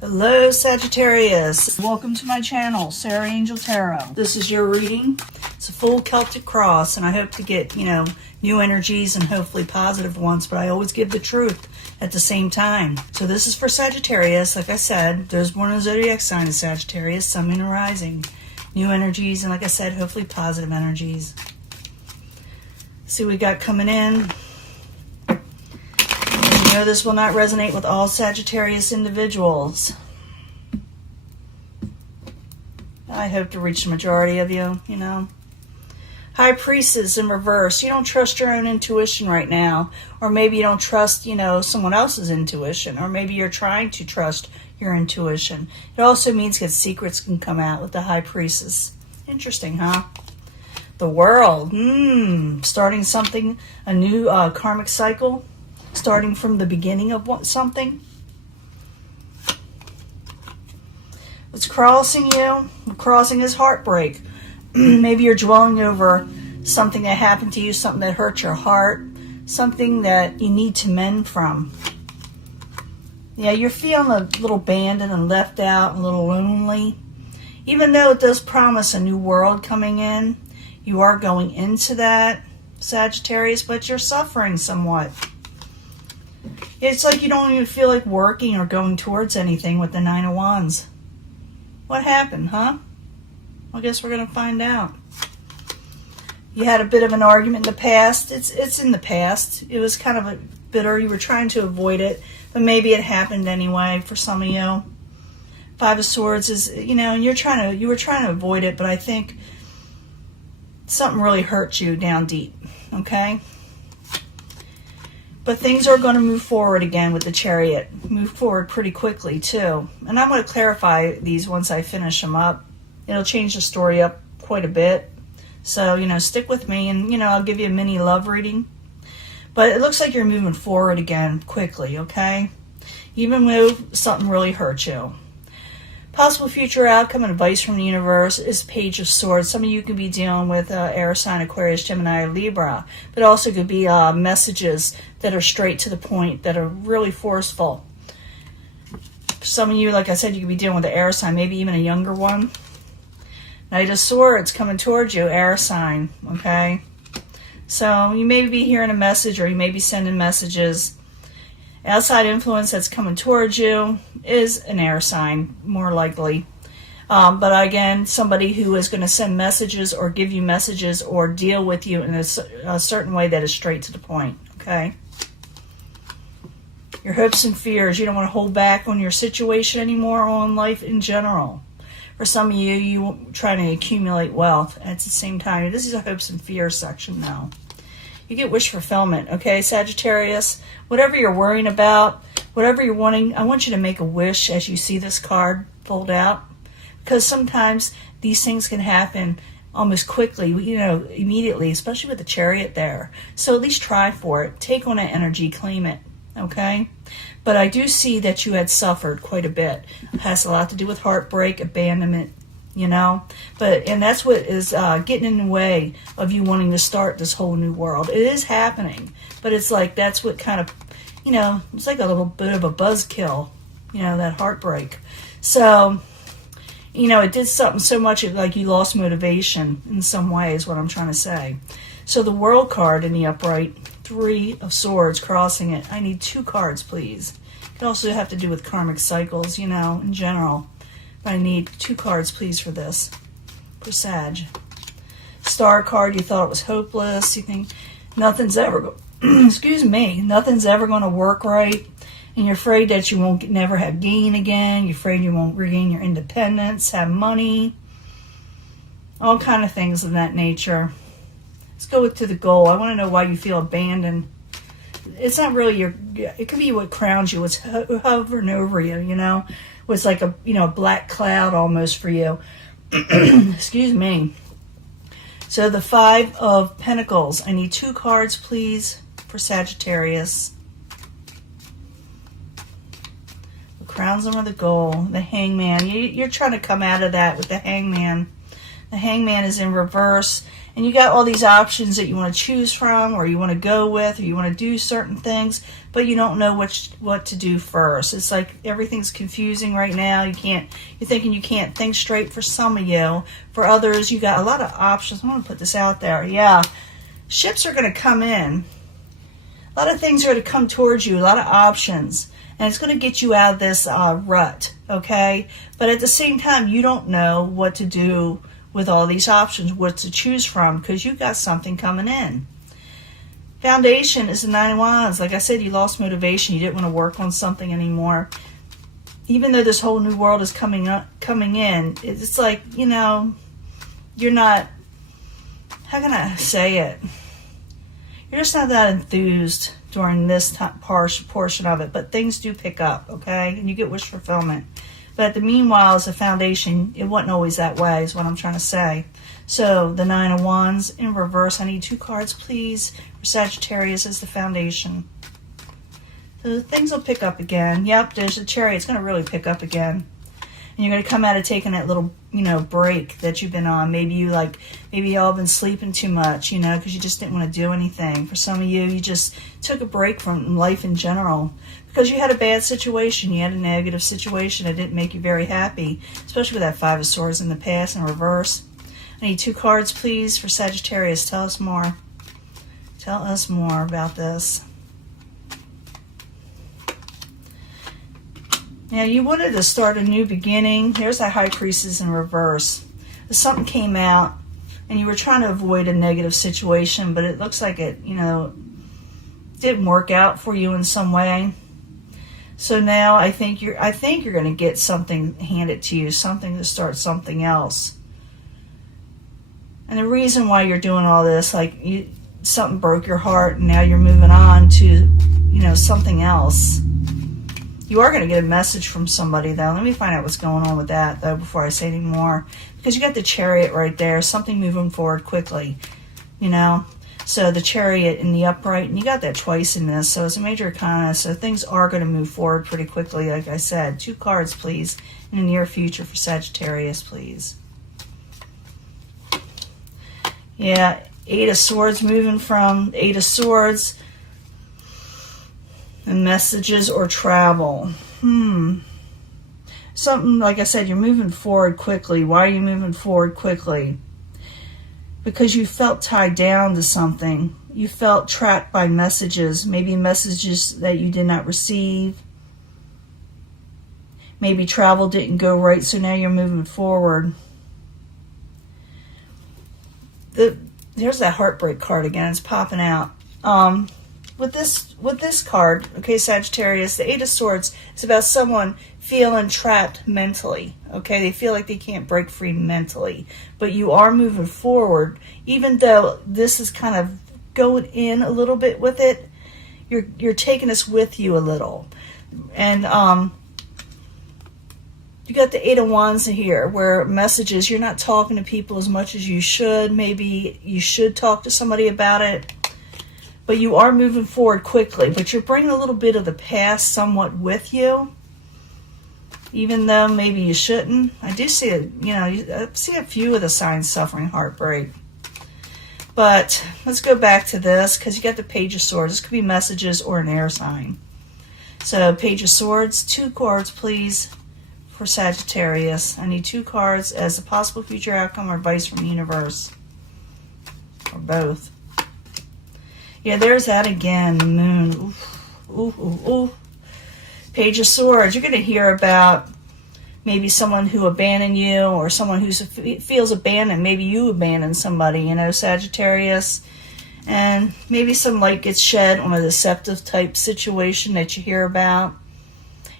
Hello Sagittarius, welcome to my channel, Sarah Angel Tarot. This is your reading. It's a full Celtic cross and I hope to get, new energies and hopefully positive ones, but I always give the truth at the same time. So this is for Sagittarius. Like I said, there's born in the zodiac sign of Sagittarius, Sun, Moon, and Rising. New energies and like I said, hopefully positive energies. See what we got coming in. This will not resonate with all Sagittarius individuals. I hope to reach the majority of you, High Priestess in reverse. You don't trust your own intuition right now. Or maybe you don't trust, someone else's intuition. Or maybe you're trying to trust your intuition. It also means that secrets can come out with the High Priestess. Interesting, huh? The World. Starting something, a new karmic cycle. Starting from the beginning of something. What's crossing you? Crossing is heartbreak. Maybe you're dwelling over something that happened to you, something that hurt your heart, something that you need to mend from. Yeah, you're feeling a little abandoned and left out, and a little lonely. Even though it does promise a new world coming in, you are going into that, Sagittarius, but you're suffering somewhat. It's like you don't even feel like working or going towards anything with the Nine of Wands. What happened, huh? I guess we're going to find out. You had a bit of an argument in the past. It's in the past. It was kind of a bitter. You were trying to avoid it, but maybe it happened anyway for some of you. Five of Swords is, and you were trying to avoid it, but I think something really hurt you down deep, okay? But things are going to move forward again with the Chariot. Move forward pretty quickly, too. And I'm going to clarify these once I finish them up. It'll change the story up quite a bit. So, stick with me and, I'll give you a mini love reading. But it looks like you're moving forward again quickly, okay? Even though something really hurt you. Possible future outcome and advice from the universe is Page of Swords. Some of you could be dealing with air sign, Aquarius, Gemini, or Libra. But also could be messages that are straight to the point, that are really forceful. For some of you, like I said, you could be dealing with the air sign, maybe even a younger one. Knight of Swords coming towards you, air sign, okay? So you may be hearing a message or you may be sending messages. Outside influence that's coming towards you is an air sign, more likely. But again, somebody who is going to send messages or give you messages or deal with you in a certain way that is straight to the point, okay? Your hopes and fears. You don't want to hold back on your situation anymore or on life in general. For some of you, you're trying to accumulate wealth. At the same time, this is a hopes and fears section now. You get wish fulfillment, okay, Sagittarius? Whatever you're worrying about, whatever you're wanting, I want you to make a wish as you see this card fold out. Because sometimes these things can happen almost quickly, immediately, especially with the Chariot there. So at least try for it. Take on that energy, claim it, okay? But I do see that you had suffered quite a bit. It has a lot to do with heartbreak, abandonment, and that's what is getting in the way of you wanting to start this whole new world. It is happening, but it's like that's what kind of, it's like a little bit of a buzzkill, that heartbreak. So, it did something so much like you lost motivation in some way is what I'm trying to say. So the World card in the upright, Three of Swords crossing it. I need 2 cards, please. It could also have to do with karmic cycles, in general. But I need 2 cards, please, for this. For Sag. Star card, you thought it was hopeless. You think nothing's ever nothing's ever going to work right. And you're afraid that you won't never have gain again. You're afraid you won't regain your independence, have money. All kind of things of that nature. Let's go to the goal. I want to know why you feel abandoned. It's not really it could be what crowns you. What's hovering over you, was like a black cloud almost for you. Excuse me. So the 5 of Pentacles. I need 2 cards, please, for Sagittarius. The crowns under the goal. The Hangman. You're trying to come out of that with the Hangman. The Hangman is in reverse. And you got all these options that you want to choose from, or you want to go with, or you want to do certain things, but you don't know what to do first. It's like everything's confusing right now. You're thinking you can't think straight for some of you. For others, you got a lot of options. I'm going to put this out there. Yeah, ships are going to come in. A lot of things are going to come towards you, a lot of options. And it's going to get you out of this rut, okay? But at the same time, you don't know what to do with all these options, what to choose from, because you got something coming in. Foundation is the Nine of Wands. Like I said, you lost motivation. You didn't want to work on something anymore. Even though this whole new world is coming in, it's like, you know, you're not, how can I say it? You're just not that enthused during this portion of it, but things do pick up, okay? And you get wish fulfillment. But the meanwhile, as a foundation, it wasn't always that way, is what I'm trying to say. So, the Nine of Wands in reverse. I need 2 cards, please, for Sagittarius as the foundation. So, things will pick up again. Yep, there's a Chariot. It's going to really pick up again. And you're going to come out of taking that little, you know, break that you've been on. Maybe y'all been sleeping too much, you know, because you just didn't want to do anything. For some of you, you just took a break from life in general. Because you had a bad situation, you had a negative situation that didn't make you very happy, especially with that 5 of Swords in the past in reverse. I need 2 cards, please, for Sagittarius. Tell us more. Tell us more about this. Now, you wanted to start a new beginning. Here's that High Priestess in reverse. Something came out, and you were trying to avoid a negative situation, but it looks like it, you know, didn't work out for you in some way. So now I think you're going to get something handed to you, something to start something else. And the reason why you're doing all this, like something broke your heart, and now you're moving on to, you know, something else. You are going to get a message from somebody, though. Let me find out what's going on with that, though, before I say any more. Because you got the Chariot right there, something moving forward quickly, you know. So the Chariot in the upright, and you got that twice in this, so it's a major arcana, so things are going to move forward pretty quickly, like I said. 2 cards, please, in the near future for Sagittarius, please. Yeah, 8 of Swords, moving from 8 of Swords and messages or travel. Something, like I said, you're moving forward quickly. Why are you moving forward quickly? Because you felt tied down to something. You felt trapped by messages. Maybe messages that you did not receive. Maybe travel didn't go right, so now you're moving forward. There's that heartbreak card again. It's popping out. With this card, okay, Sagittarius, the 8 of Swords is about someone feeling trapped mentally, okay? They feel like they can't break free mentally. But you are moving forward, even though this is kind of going in a little bit with it. You're taking this with you a little. And you got the 8 of Wands here, where messages, you're not talking to people as much as you should. Maybe you should talk to somebody about it. But you are moving forward quickly. But you're bringing a little bit of the past somewhat with you, even though maybe you shouldn't. I do see it, you know, I see a few of the signs suffering heartbreak. But let's go back to this, because you got the Page of Swords. This could be messages or an air sign. So Page of Swords, 2 cards, please, for Sagittarius. I need 2 cards as a possible future outcome or advice from the universe, or both. Yeah, there's that again, the moon. Oof, ooh, ooh, ooh. Page of Swords, you're going to hear about maybe someone who abandoned you, or someone who feels abandoned. Maybe you abandoned somebody, you know, Sagittarius. And maybe some light gets shed on a deceptive type situation that you hear about.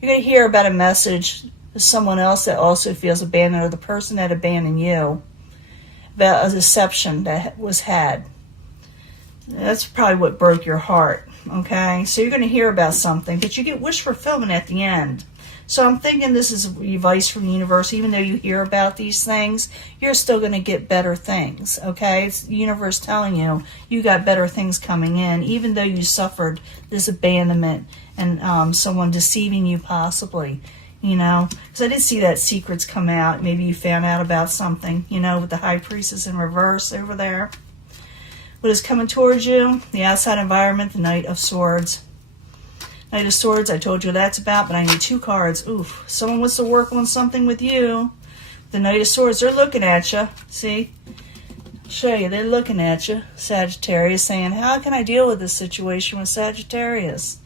You're going to hear about a message to someone else that also feels abandoned, or the person that abandoned you, about a deception that was had. That's probably what broke your heart, okay? So you're going to hear about something, but you get wish fulfillment at the end. So I'm thinking this is advice from the universe. Even though you hear about these things, you're still going to get better things, okay? It's the universe telling you you got better things coming in, even though you suffered this abandonment and someone deceiving you possibly. you know, because I did see that secrets come out. Maybe you found out about something, you know, with the High Priestess in reverse over there. What is coming towards you? The outside environment, the Knight of Swords. Knight of Swords, I told you what that's about, but I need 2 cards. Oof, someone wants to work on something with you. The Knight of Swords, they're looking at you. See? I'll show you, they're looking at you. Sagittarius, saying, how can I deal with this situation with Sagittarius?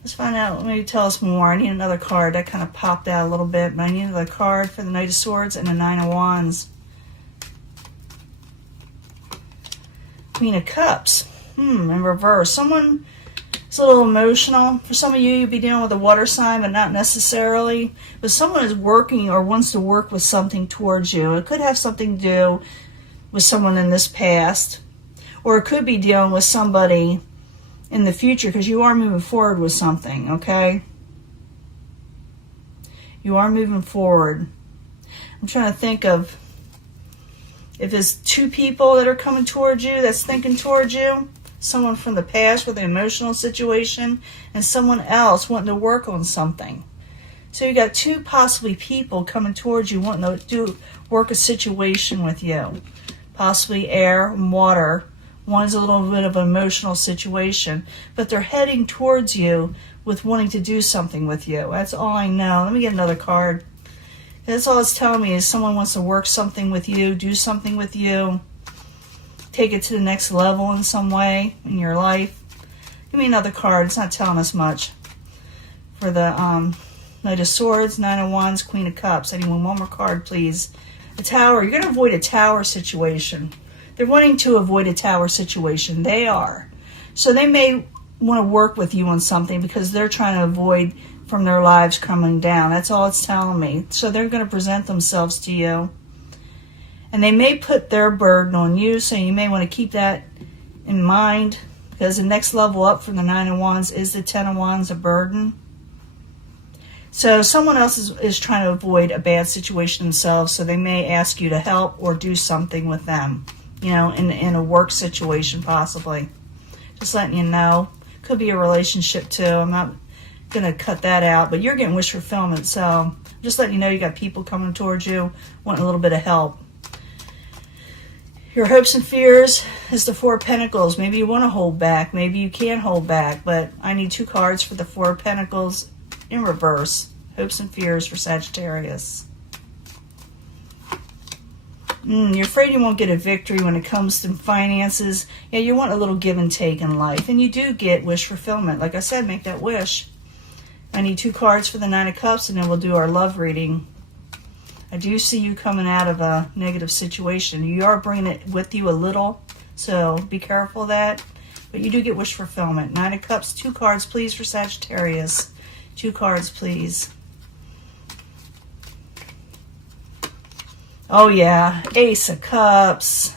Let's find out, maybe tell us more. I need another card. That kind of popped out a little bit, but I need another card for the Knight of Swords and the Nine of Wands. Queen of Cups. In reverse. Someone is a little emotional. For some of you, you'll be dealing with a water sign, but not necessarily. But someone is working or wants to work with something towards you. It could have something to do with someone in this past. Or it could be dealing with somebody in the future, because you are moving forward with something, okay? You are moving forward. I'm trying to think of if there's 2 people that are coming towards you, that's thinking towards you, someone from the past with an emotional situation, and someone else wanting to work on something. So you got 2 possibly people coming towards you wanting to work a situation with you. Possibly air and water. One's a little bit of an emotional situation, but they're heading towards you with wanting to do something with you. That's all I know. Let me get another card. That's all it's telling me is someone wants to work something with you, do something with you, take it to the next level in some way in your life. Give me another card. It's not telling us much. For the Knight of Swords, Nine of Wands, Queen of Cups. Anyone, one more card, please. The Tower. You're going to avoid a tower situation. They're wanting to avoid a tower situation. They are. So they may want to work with you on something because they're trying to avoid from their lives coming down. That's all it's telling me. So they're going to present themselves to you. And they may put their burden on you, so you may want to keep that in mind, because the next level up from the Nine of Wands is the Ten of Wands, a burden. So someone else is trying to avoid a bad situation themselves, so they may ask you to help or do something with them, you know, in a work situation possibly. Just letting you know. Could be a relationship too. I'm not going to cut that out, but you're getting wish fulfillment, so just letting you know you got people coming towards you wanting a little bit of help. Your hopes and fears is the Four of Pentacles. Maybe you want to hold back. Maybe you can't hold back, but I need 2 cards for the Four of Pentacles in reverse. Hopes and fears for Sagittarius. You're afraid you won't get a victory when it comes to finances. Yeah, you want a little give and take in life, and you do get wish fulfillment. Like I said, make that wish. I need 2 cards for the Nine of Cups, and then we'll do our love reading. I do see you coming out of a negative situation. You are bringing it with you a little, so be careful of that. But you do get wish fulfillment. Nine of Cups, 2 cards, please, for Sagittarius. 2 cards, please. Oh, yeah. Ace of Cups.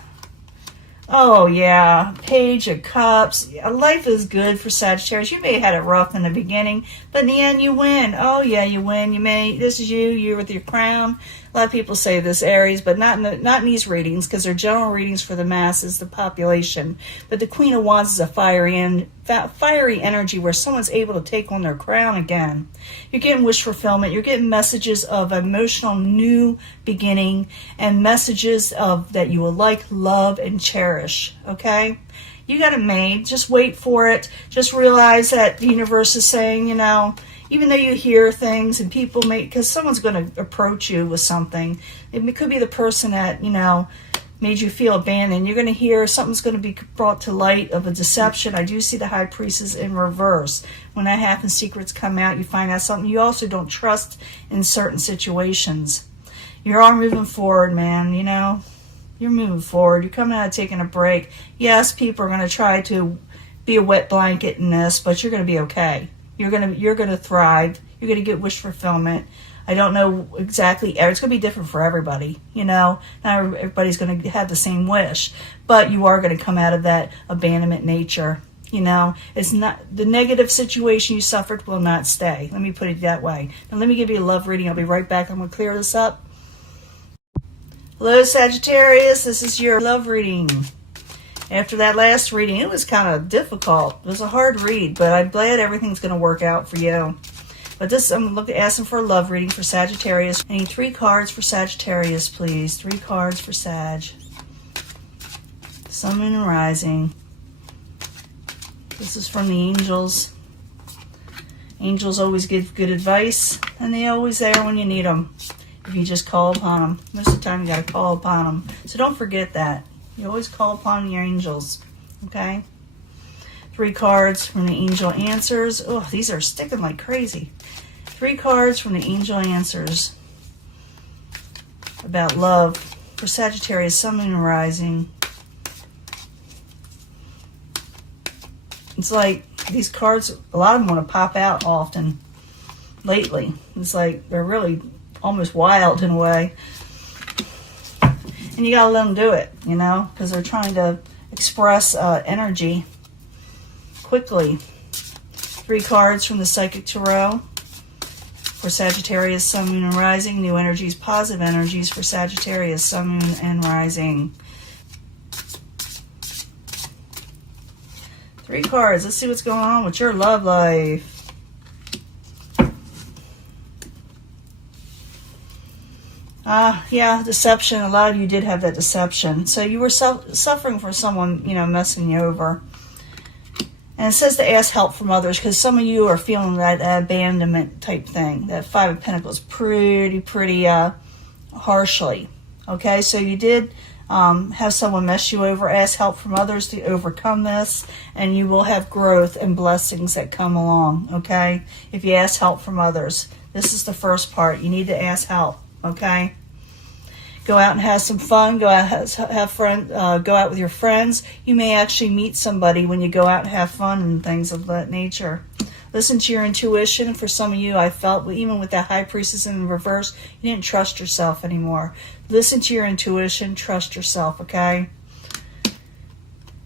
Oh, yeah. Page of Cups. Life is good for Sagittarius. You may have had it rough in the beginning, but in the end, you win. Oh, yeah, you win. This is you. You're with your crown. A lot of people say this, Aries, but not in these readings, because they're general readings for the masses, the population. But the Queen of Wands is a fiery energy where someone's able to take on their crown again. You're getting wish fulfillment. You're getting messages of emotional new beginning and messages of that you will like, love, and cherish. Okay? You got it made. Just wait for it. Just realize that the universe is saying, you know, even though you hear things and people because someone's going to approach you with something. It could be the person that, you know, made you feel abandoned. You're going to hear something's going to be brought to light of a deception. I do see the High Priestess in reverse. When that happens, secrets come out. You find out something you also don't trust in certain situations. You're all moving forward, man, you know. You're moving forward. You're coming out of taking a break. Yes, people are going to try to be a wet blanket in this, but you're going to be okay. You're going to thrive. You're going to get wish fulfillment. I don't know exactly. It's going to be different for everybody. You know, not everybody's going to have the same wish, but you are going to come out of that abandonment nature. You know, it's not the negative situation you suffered will not stay. Let me put it that way. Now let me give you a love reading. I'll be right back. I'm going to clear this up. Hello, Sagittarius. This is your love reading. After that last reading, it was kind of difficult. It was a hard read, but I'm glad everything's going to work out for you. But this, I'm asking for a love reading for Sagittarius. I need 3 cards for Sagittarius, please. 3 cards for Sag. Sun, Moon, and Rising. This is from the angels. Angels always give good advice, and they're always there when you need them. If you just call upon them. Most of the time you got to call upon them. So don't forget that. You always call upon your angels. Okay? 3 cards from the angel answers. Oh, these are sticking like crazy. 3 cards from the angel answers about love for Sagittarius, Sun, Moon, and Rising. It's like these cards, a lot of them want to pop out often lately. It's like they're really almost wild in a way. And you got to let them do it, you know, because they're trying to express energy quickly. 3 cards from the Psychic Tarot for Sagittarius, Sun, Moon, and Rising. New energies, positive energies for Sagittarius, Sun, Moon, and Rising. 3 cards. Let's see what's going on with your love life. Yeah, deception. A lot of you did have that deception. So you were suffering for someone, you know, messing you over. And it says to ask help from others because some of you are feeling that abandonment type thing. That 5 of Pentacles pretty harshly. Okay, so you did have someone mess you over. Ask help from others to overcome this, and you will have growth and blessings that come along. Okay, if you ask help from others, this is the first part. You need to ask help. Okay, go out and have some fun. Go out go out with your friends. You may actually meet somebody when you go out and have fun and things of that nature. Listen to your intuition. For some of you, I felt even with that High Priestess in reverse, you didn't trust yourself anymore. Listen to your intuition. Trust yourself, okay?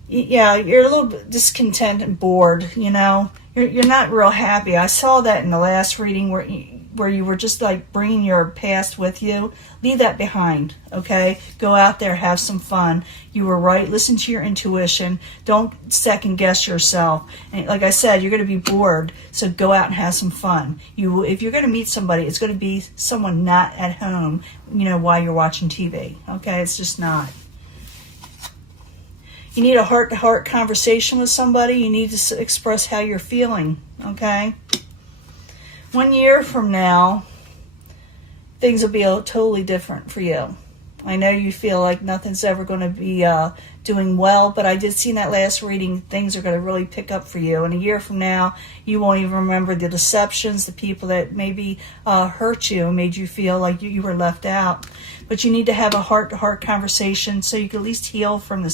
Yeah, you're a little bit discontent and bored, you know? You're not real happy. I saw that in the last reading where you were just like bringing your past with you. Leave that behind, okay? Go out there, have some fun. You were right. Listen to your intuition. Don't second guess yourself. And like I said, you're going to be bored, so go out and have some fun. If you're going to meet somebody, it's going to be someone not at home, you know, while you're watching TV, okay? It's just not. You need a heart-to-heart conversation with somebody. You need to express how you're feeling, okay? 1 year from now, things will be totally different for you. I know you feel like nothing's ever going to be doing well, but I did see in that last reading things are going to really pick up for you. And a year from now, you won't even remember the deceptions, the people that maybe hurt you and made you feel like you were left out. But you need to have a heart-to-heart conversation so you can at least heal from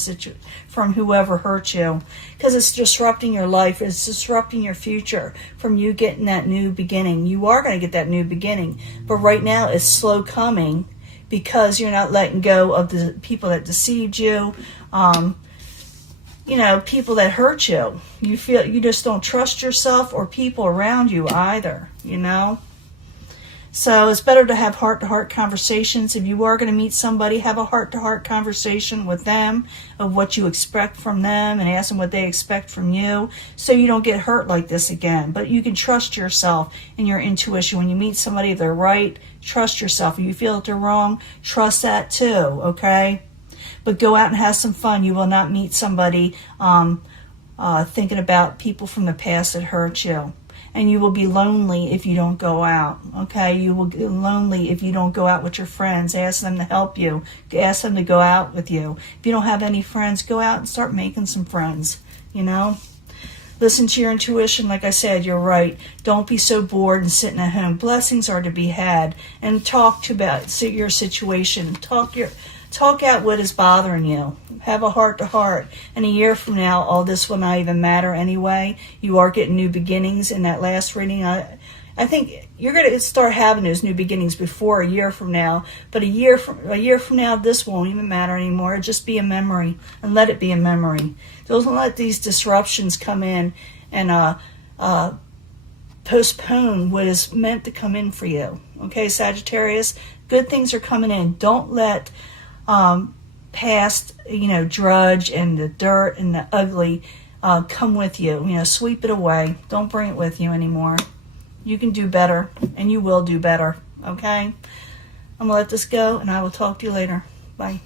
from whoever hurt you, because it's disrupting your life. It's disrupting your future from you getting that new beginning. You are going to get that new beginning, but right now it's slow coming because you're not letting go of the people that deceived you. You know, people that hurt you. You feel you just don't trust yourself or people around you either, you know. So it's better to have heart-to-heart conversations. If you are going to meet somebody, have a heart-to-heart conversation with them of what you expect from them and ask them what they expect from you so you don't get hurt like this again. But you can trust yourself and your intuition. When you meet somebody, if they're right, trust yourself. If you feel that they're wrong, trust that too, okay? But go out and have some fun. You will not meet somebody thinking about people from the past that hurt you. And you will be lonely if you don't go out, okay? You will be lonely if you don't go out with your friends. Ask them to help you. Ask them to go out with you. If you don't have any friends, go out and start making some friends, you know? Listen to your intuition. Like I said, you're right. Don't be so bored and sitting at home. Blessings are to be had. And talk about your situation. Talk out what is bothering you. Have a heart-to-heart. And a year from now, all this will not even matter anyway. You are getting new beginnings in that last reading. I think you're going to start having those new beginnings before a year from now. But a year from now, this won't even matter anymore. It'll just be a memory. And let it be a memory. Don't let these disruptions come in and postpone what is meant to come in for you. Okay, Sagittarius? Good things are coming in. Don't let past, drudge and the dirt and the ugly come with you. Sweep it away. Don't bring it with you anymore. You can do better, and you will do better, okay? I'm going to let this go, and I will talk to you later. Bye.